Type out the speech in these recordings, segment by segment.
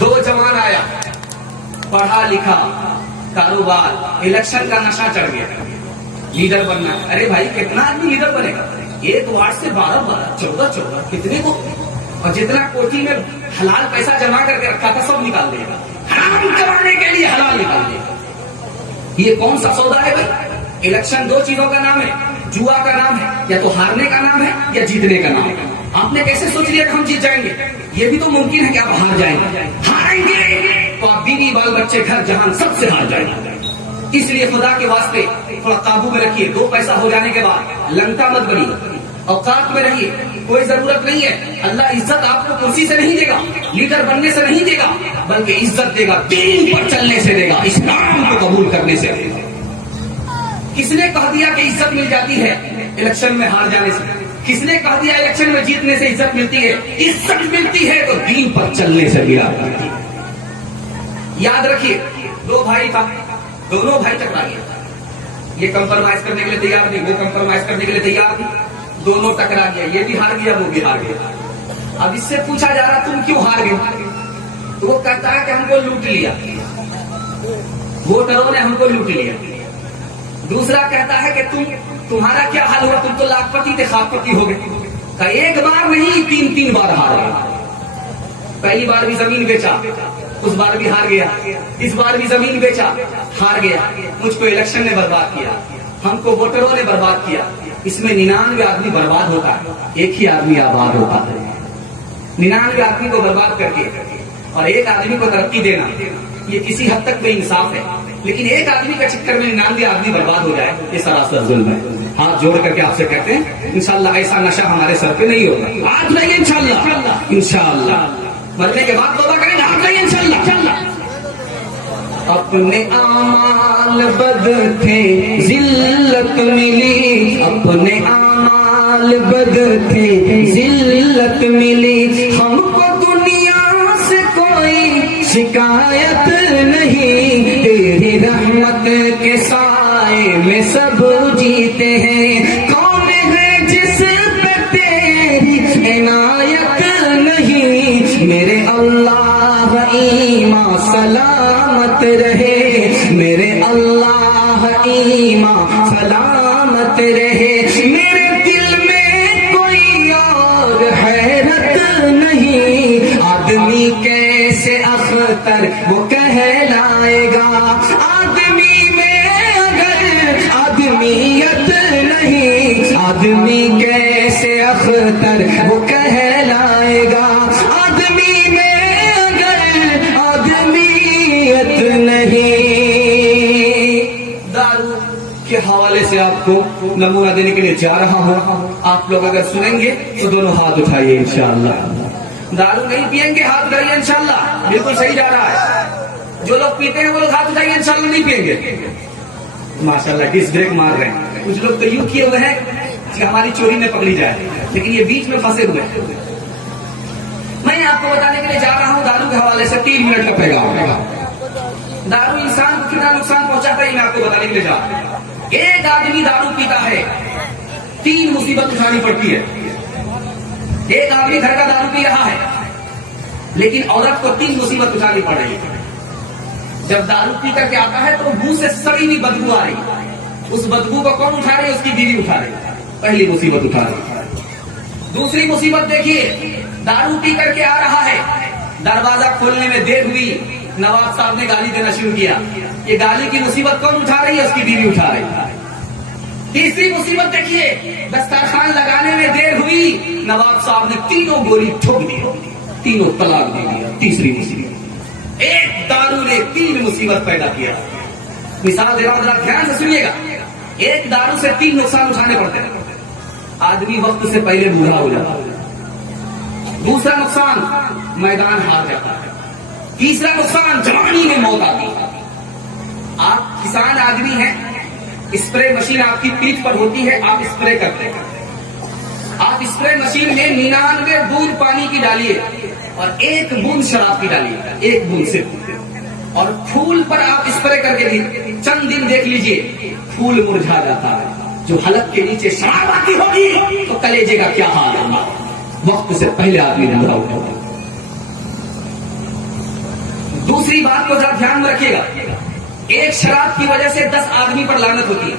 دو جوان آیا, پڑھا لکھا, کاروبار, الیکشن کا نشہ چڑھ گیا, لیڈر بننا. ارے بھائی کتنا آدمی لیڈر بنے گا؟ ایک وارڈ سے 12 14 کتنے کو, اور جتنا کوٹھی میں حلال پیسہ جمع کر کے رکھا تھا سب نکال دے گا, حرام کمانے کے لیے حلال نکال دے گا. یہ کون سا سودا ہے بھائی؟ الیکشن دو چیزوں کا نام ہے, جوا کا نام ہے, یا تو ہارنے کا نام ہے یا جیتنے کا نام ہے. آپ نے کیسے سوچ لیا کہ ہم جیت جائیں گے؟ یہ بھی تو ممکن ہے کہ آپ ہار جائیں گے. ہاریں گے تو آپ بیوی بال بچے گھر جہان سب سے ہار جائیں گے. اس لیے خدا کے واسطے تھوڑا قابو میں رکھیے. 2 پیسہ ہو جانے کے بعد لنکا مت بنیے, اوقات میں رہیے. کوئی ضرورت نہیں ہے, اللہ عزت آپ کو کرسی سے نہیں دے گا, لیڈر بننے سے نہیں دے گا, بلکہ عزت دے گا دین پر چلنے سے دے گا, اسلام کو قبول کرنے سے دے گا. کس نے کہہ دیا کہ عزت مل جاتی ہے الیکشن میں ہار جانے سے؟ کس نے کہہ دیا الیکشن میں جیتنے سے عزت ملتی ہے؟ عزت ملتی ہے تو دین پر چلنے سے ملا. یاد رکھیے, 2 بھائی تھا, دونوں بھائی ٹکرا گیا. یہ کمپرومائز کرنے کے لیے تیار نہیں, وہ کمپرومائز کرنے کے لیے تیار نہیں, دونوں ٹکرا گیا. یہ بھی ہار گیا, وہ بھی ہار گیا. اب اس سے پوچھا جا رہا تم کیوں ہار گئے؟ تو وہ کہتا ہے کہ ہم کو لوٹ لیا, ووٹروں نے ہم کو لوٹ لیا. دوسرا کہتا ہے کہ تمہارا کیا حال ہوا, تم تو لاکھ پتی تھے خاک پتی ہو گئے. کہ ایک بار نہیں 3 بار ہار گئے. پہلی بار بھی زمین بیچا, اس بار بھی ہار گیا, اس بار بھی زمین بیچا, ہار گیا. مجھ کو الیکشن نے برباد کیا, ہم کو ووٹروں نے برباد کیا. اس میں 99 آدمی برباد ہوتا ہے, ایک ہی آدمی آباد ہوتا ہے. 99 آدمی کو برباد کر کے اور ایک آدمی کو ترقی دینا, یہ کسی حد تک بے انصاف ہے. لیکن ایک آدمی کا چکر میں 99 آدمی برباد ہو جائے, یہ سراسر ظلم ہے. ہاتھ جوڑ کر کے آپ سے کہتے ہیں انشاءاللہ ایسا نشہ ہمارے سر پہ نہیں ہوگا. آج نہیں انشاءاللہ, انشاءاللہ مرنے کے بعد توبہ کریں گے. آج نہیں انشاءاللہ. اپنے اعمال بد تھے ذلت ملی, اپنے اعمال بد تھے ذلت ملی. ہم کو دنیا سے کوئی شکایت نہیں, تیری رحمت کے سائے میں سب جیتے ہیں. کون ہے جس پہ تیری عنایت نہیں, میرے اللہ ایمان سلامت رہے, میرے اللہ ایمان سلامت رہے. میرے دل میں کوئی اور حیرت نہیں, آدمی کیسے اختر وہ کہلائے گا. آدمی میں اگر آدمیت نہیں, آدمی کیسے اختر وہ کہلائے گا. آدمی میں اگر آدمیت نہیں. دارو کے حوالے سے آپ کو نمونہ دینے کے لیے جا رہا ہوں. آپ لوگ اگر سنیں گے تو دونوں ہاتھ اٹھائیے انشاءاللہ. دارو نہیں پیئیں گے ہاتھ اٹھائیے انشاءاللہ, بالکل صحیح جا رہا ہے. جو لوگ پیتے ہیں وہ لوگ ہاتھ اٹھائیے انشاءاللہ نہیں پیئیں گے. ماشاءاللہ ڈس بریک مار رہے ہیں. کچھ لوگ تو یوں کیے ہوئے ہیں کہ ہماری چوری میں پکڑی جائے, لیکن یہ بیچ میں پھنسے ہوئے ہیں. میں آپ کو بتانے کے لیے جا رہا ہوں دارو کے حوالے سے 3 منٹ کا پیغام. دارو انسان کو کتنا نقصان پہنچاتا ہے میں آپ کو بتانے کے لیے جا رہا ہوں. ایک آدمی دارو پیتا ہے 3 مصیبت اٹھانی پڑتی ہے. ایک آدمی گھر کا دارو پی رہا ہے, لیکن عورت کو 3 مصیبت اٹھانی پڑ رہی ہے. جب دارو پی کر کے آتا ہے تو منہ سے سڑی ہوئی بدبو آ رہی. اس بدبو کو کون اٹھا رہی ہے؟ اس کی بیوی اٹھا رہی. پہلی مصیبت اٹھا رہی. دوسری مصیبت دیکھیے, دارو پی کر کے آ رہا ہے, دروازہ کھولنے میں دیر ہوئی, نواب صاحب نے گالی دینا شروع کیا. یہ گالی کی مصیبت کون اٹھا رہی ہے؟ اس کی بیوی اٹھا رہی. تیسری مصیبت دیکھیے, دسترخوان لگانے میں دیر ہوئی, نواب صاحب نے 3 گولی ٹھوک دی, 3 طلاق دے دیا. تیسری مصیبت. ایک دارو نے 3 مصیبت پیدا کیا. مثال دے رہا ہوں, ذرا دھیان سے سنیے گا. ایک دارو سے 3 نقصان اٹھانے پڑتے ہیں. آدمی وقت سے پہلے بوڑھا ہو جاتا ہے. دوسرا نقصان میدان ہار جاتا ہے. تیسرا نقصان جوانی میں موت آتی ہے. آپ کسان آدمی ہیں, اسپرے مشین آپ کی پیٹھ پر ہوتی ہے, آپ اسپرے کرتے ہیں. آپ اسپرے مشین میں 99 بوند پانی کی ڈالیے اور 1 بوند شراب کی ڈالیے, 1 بوند صرف. اور پھول پر آپ اسپرے کر کے بھی چند دن دیکھ لیجئے, پھول مرجھا جاتا ہے. جو حلق کے نیچے شراب آتی ہوگی تو کلیجے کا کیا حال ہوگا. وقت سے پہلے آدمی بوڑھا ہوتا ہے. دوسری بات کو ذرا دھیان میں رکھیے گا، ایک شراب کی وجہ سے 10 آدمی پر لعنت ہوتی ہے.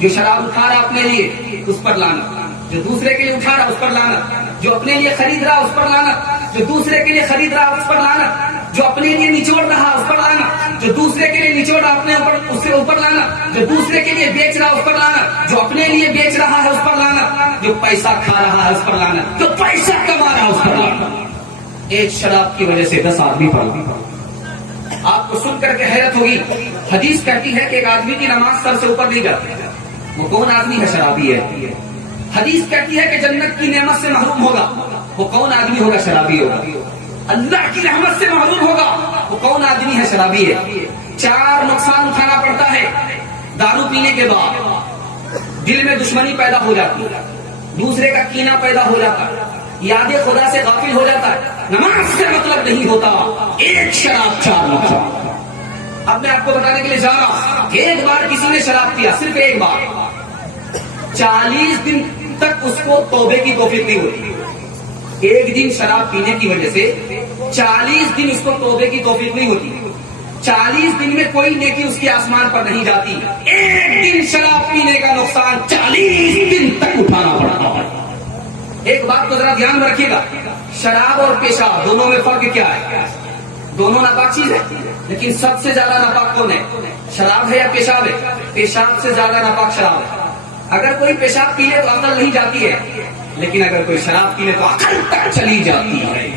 جو شراب اٹھا رہا اپنے لیے اس پر لعنت، جو دوسرے کے لیے اٹھا رہا اس پر لعنت، جو اپنے لیے خرید رہا اس پر لعنت، جو دوسرے کے لیے خرید رہا اس پر لعنت، جو اپنے لیے نچوڑ رہا اس پر لعنت، جو دوسرے کے لیے نچوڑ رہا اپنے اوپر اس سے اوپر لعنت، جو دوسرے کے لیے بیچ رہا اس پر لعنت، جو اپنے لیے بیچ رہا ہے اس پر لعنت، جو پیسہ کھا رہا ہے اس پر لعنت، جو پیسہ کما رہا ہے اس پر لعنت. ایک شراب کی وجہ سے 10 آدمی پر لعنت. آپ کو سن کر کے حیرت ہوگی، حدیث کہتی ہے کہ ایک آدمی کی نماز سر سے اوپر نہیں جاتی. وہ کون آدمی ہے؟ شرابی ہے. حدیث کہتی ہے کہ جنت کی نعمت سے محروم ہوگا. وہ کون آدمی ہوگا؟ شرابی ہوگا. اللہ کی رحمت سے محروم ہوگا. وہ کون آدمی ہے؟ شرابی ہے. 4 نقصان اٹھانا پڑتا ہے. دارو پینے کے بعد دل میں دشمنی پیدا ہو جاتی ہے، دوسرے کا کینہ پیدا ہو جاتا ہے، یاد خدا سے غافل ہو جاتا ہے، نماز سے مطلب نہیں ہوتا. ایک شراب 4 نقصان. اب میں آپ کو بتانے کے لیے جا رہا ہوں، ایک بار کسی نے شراب پیا، صرف ایک بار، 40 دن تک اس کو توبے کی توفیق نہیں ہوتی. ایک دن شراب پینے کی وجہ سے 40 دن اس کو توبے کی توفیق نہیں ہوتی. 40 دن میں کوئی نیکی اس کے آسمان پر نہیں جاتی. ایک دن شراب پینے کا نقصان 40 دن تک اٹھانا پڑتا ہے. ایک بات کو ذرا دھیان میں رکھیے گا، شراب اور پیشاب دونوں میں فرق کیا ہے؟ دونوں ناپاک چیز ہے، لیکن سب سے زیادہ ناپاک کون ہے؟ شراب ہے یا پیشاب ہے؟ پیشاب سے زیادہ ناپاک شراب ہے. اگر کوئی پیشاب پی لے تو عقل نہیں جاتی ہے، لیکن اگر کوئی شراب پی لے تو عقل تک چلی جاتی ہے.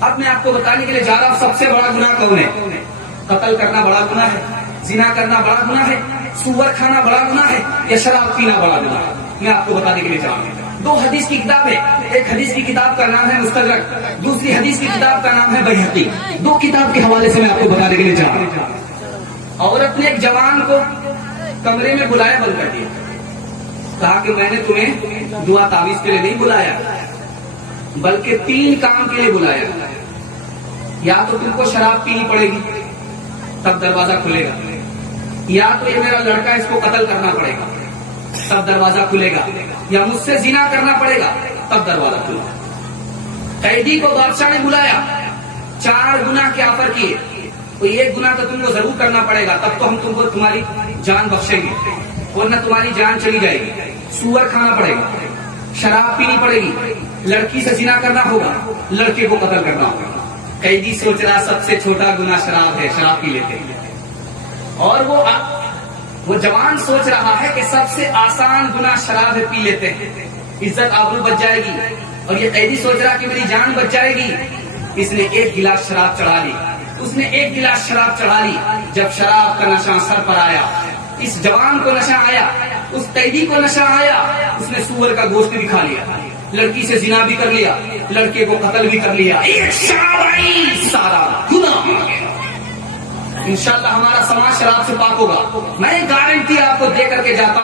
اب میں آپ کو بتانے کے لیے جا رہا ہوں، سب سے بڑا گناہ کون ہے؟ قتل کرنا بڑا گناہ ہے، زنا کرنا بڑا گناہ ہے، سور کھانا بڑا گناہ ہے، یا شراب پینا بڑا گناہ ہے؟ میں آپ کو بتانے کے لیے جا رہا ہوں. 2 حدیث کی کتاب ہے، ایک حدیث کی کتاب کا نام ہے مستدرک، دوسری حدیث کی کتاب کا نام ہے بیہقی. 2 کتاب کے حوالے سے میں آپ کو بتانے کے لیے جا رہا ہوں. عورت نے ایک جوان کو کمرے میں بلایا، بند کر دیا، کہا کہ میں نے تمہیں دعا تعویذ کے لیے نہیں بلایا، بلکہ 3 کام کے لیے بلایا. یا تو تم کو شراب پینی پڑے گی تب دروازہ کھلے گا، یا تو یہ میرا لڑکا اس کو قتل کرنا پڑے گا تب دروازہ کھلے گا، یا مجھ سے زنا کرنا پڑے گا تب دروازہ کھلے گا. قیدی کو بادشاہ نے بلایا، 4 گناہ کے آفر کیے، تو ایک گناہ تو تم کو ضرور کرنا پڑے گا، تب تو ہم تم کو تمہاری جان بخشیں گے، ورنہ تمہاری جان چلی جائے گی. سور کھانا پڑے گا، شراب پینی پڑے گی، لڑکی سے زنا کرنا ہوگا، لڑکے کو قتل کرنا ہوگا. قیدی سوچ رہا سب سے چھوٹا گناہ شراب ہے، شراب پی لیتے ہیں. اور وہ جوان سوچ رہا ہے کہ سب سے آسان گناہ شراب ہے، پی لیتے ہیں، عزت آبرو بچ جائے گی. اور یہ قیدی سوچ رہا کہ میری جان بچ جائے گی. اس نے 1 گلاس شراب چڑھا لی، اس نے 1 گلاس شراب چڑھا لی. جب شراب کا نشہ سر پر آیا، اس جوان کو نشہ آیا، اس قیدی کو نشہ آیا، اس نے سور کا گوشت بھی کھا لیا، لڑکی سے زنا بھی کر لیا، لڑکے کو قتل بھی کر لیا. ایک شراب آئی، سارا گناہ آ گیا. انشاءاللہ ہمارا سماج شراب سے پاک ہوگا. میں گارنٹی آپ کو دے کر کے جاتا ہوں.